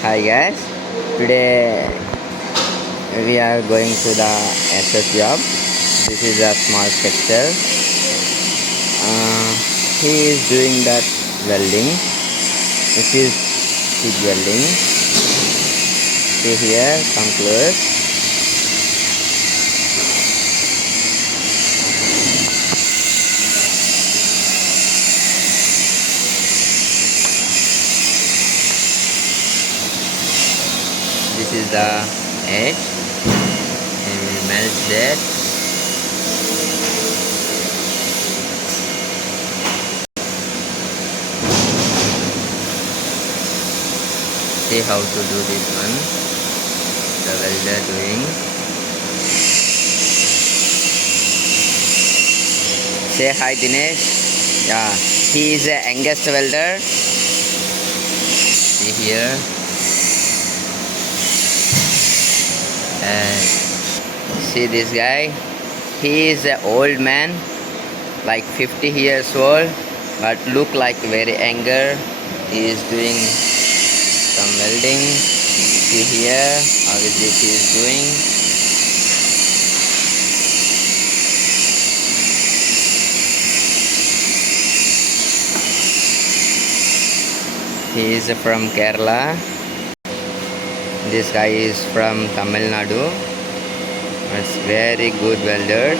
Hi guys, today we are going to the SS job. This is a small sector. He is doing that welding. This is TUG welding. See here, come close. This is the edge, and we'll melt that. See how to do this one. The welder doing. Say hi Dinesh. Yeah, he is the youngest welder. See here. And see this guy. He is an old man, like 50 years old, but look like very younger. He is doing some welding. See here how is it he is doing. He is from Kerala. This guy is from Tamil Nadu. It's very good welders.